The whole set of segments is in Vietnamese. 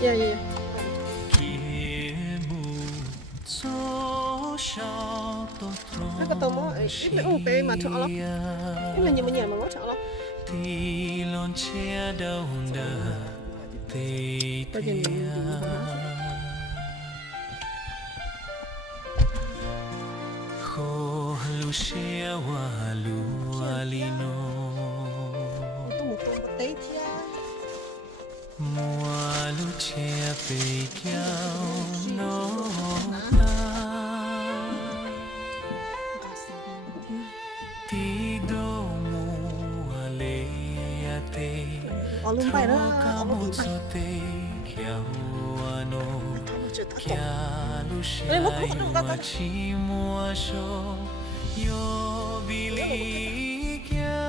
Yeah, yeah. Nó có tao mò ít là không bê mà chọn lắm. Ít là nhiều mà nhảy mà mò chọn lắm. Bây giờ mình Lucia walu alino tôi một tí thia. mua Lucia pe kiao no ti do mu ale ate Ở luôn bay đó. Ở luôn kamu bay. sote kiao ano kia Lên lúc Lucia lúc nó chi mua so yo vili kia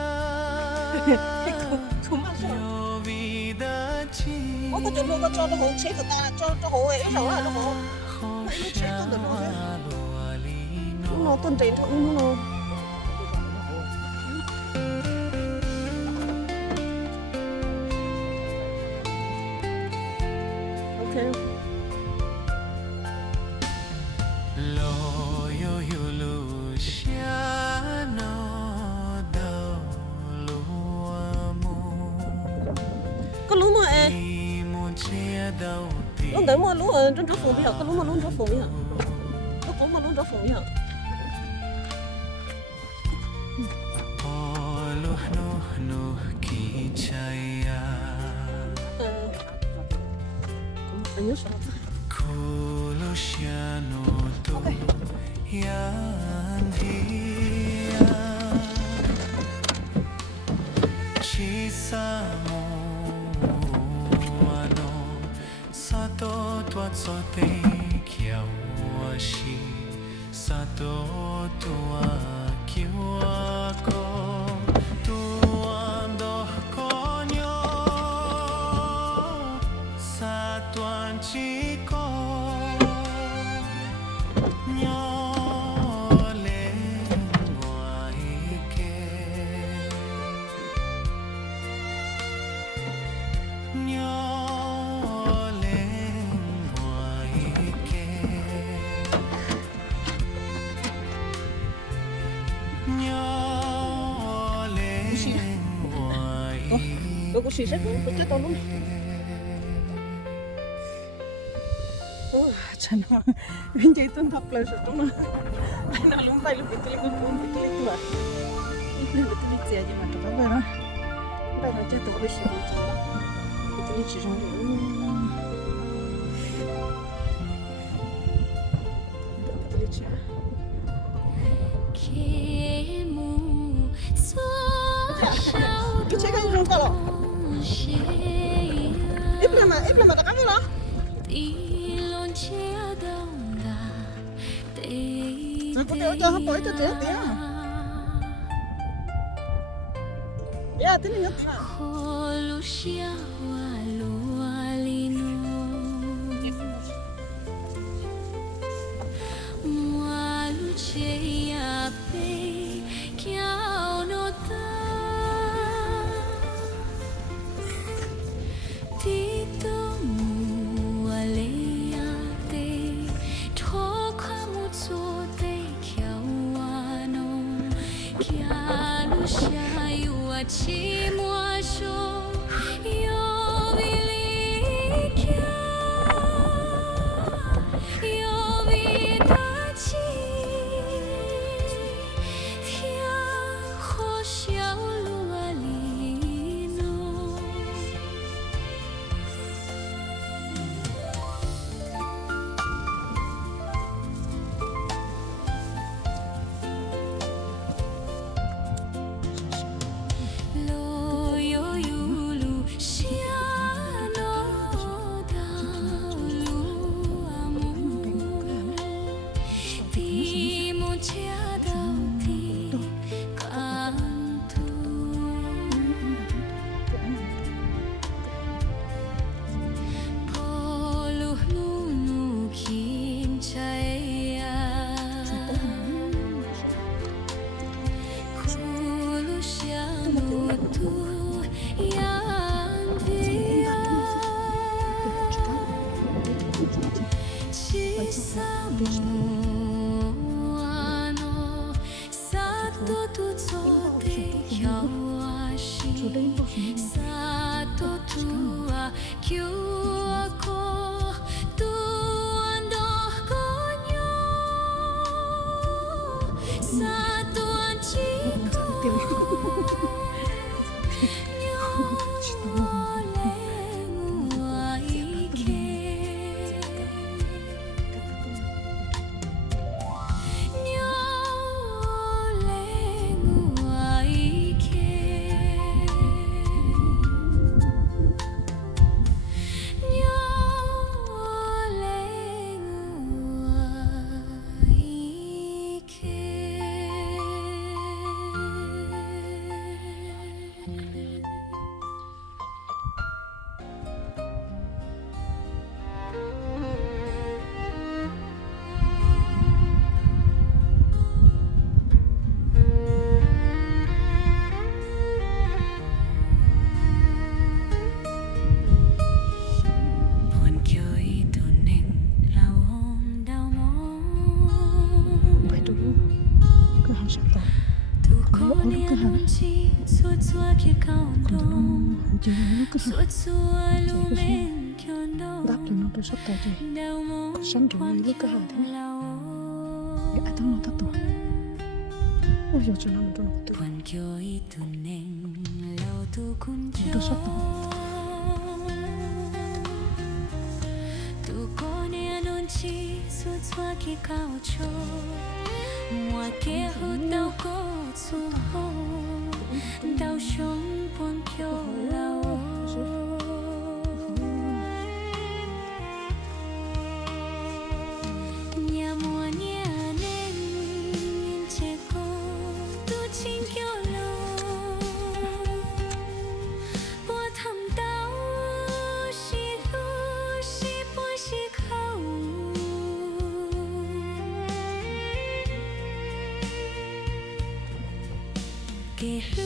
không ăn sao. yo vida chi Có cho nó hổ chế của ta cho hổ ấy sao là nó hổ. Nó chế tôi được nó tuần trị nó. Okay. lo yo yo Luciano do lo amo Có lúa mà ê. y mo chia đâu ti Lúc đấy mà lúa ở trong phố bây giờ có lúa mà lúa trong phố bây giờ. Có mà lúa trong phố bây giờ. lo no no ki chaya Anh nhớ sao? Luciano to yan dia ci samo ano sato tua sote kiawashi sato tua kiwako tuando konyo satuan chico nyole waike nyole waike nyole waike Tôi có suy xét cũng chết tôi luôn. Chana, mình chơi tuần thập lại rồi chúng nó lúng tay lúc bị tôi cũng vậy. Nó bị tôi chơi gì mà tụi nó vậy đó. Bây giờ chơi tụi nó xịn bị tôi chỉ trong đấy. Tôi chơi. Cái chơi cái gì không có. Ít là mà ta cắm cái đó. Nó có đeo cho hấp bối cho tiếc tiếc. Ya, tiene ya. Chỉ mua số yo vili kia yo vida chi thiên khó xiao lúa lino lo 多多做的要啊是，啥多多啊 Q 啊 co 多安多个妞，啥多安几个妞嘞我一个。đáp cho nó tôi sắp tới rồi có sống chỗ này lúc cái hạt thế để ai thằng nó tao tuổi ôi giờ cho nó một trong tôi sắp tới mua kia hút đau có xuống hồ đau sống buồn kiêu lao nhà mùa nhà nên trẻ cô tu chính kiêu lao bùa thầm đau xì lu xì bùa xì khâu kể lu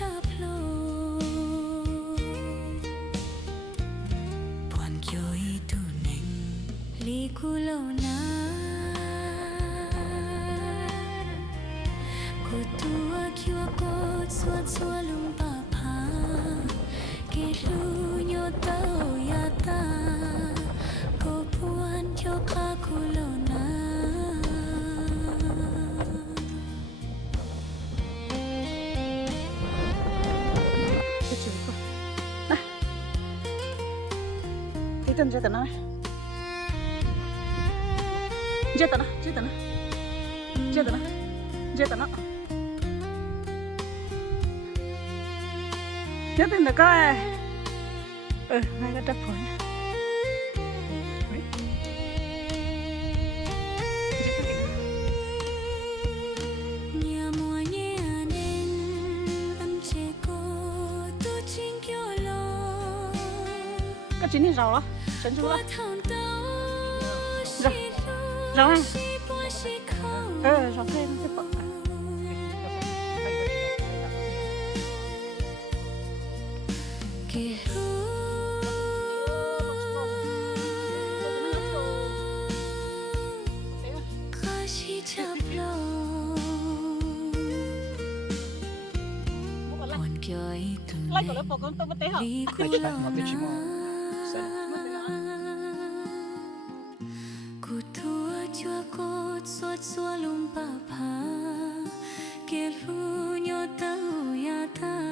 chập lô buồn kêu tu neng li kulo na ko tua kêu ko xua xua lung pa pa ke lu nyo tao ya ta ko buồn kêu ka kulo na Jatan jatan na jatan na jatan na jatan na jatan na jatan na cái ngay cái đập thôi cái chín này rau đó chân chú đó rau anh rau thêm cái bậc lấy của lớp một con tôm té hả? Ku tua chua ko suat sua lum pa pa ke lu nyo tau ya ta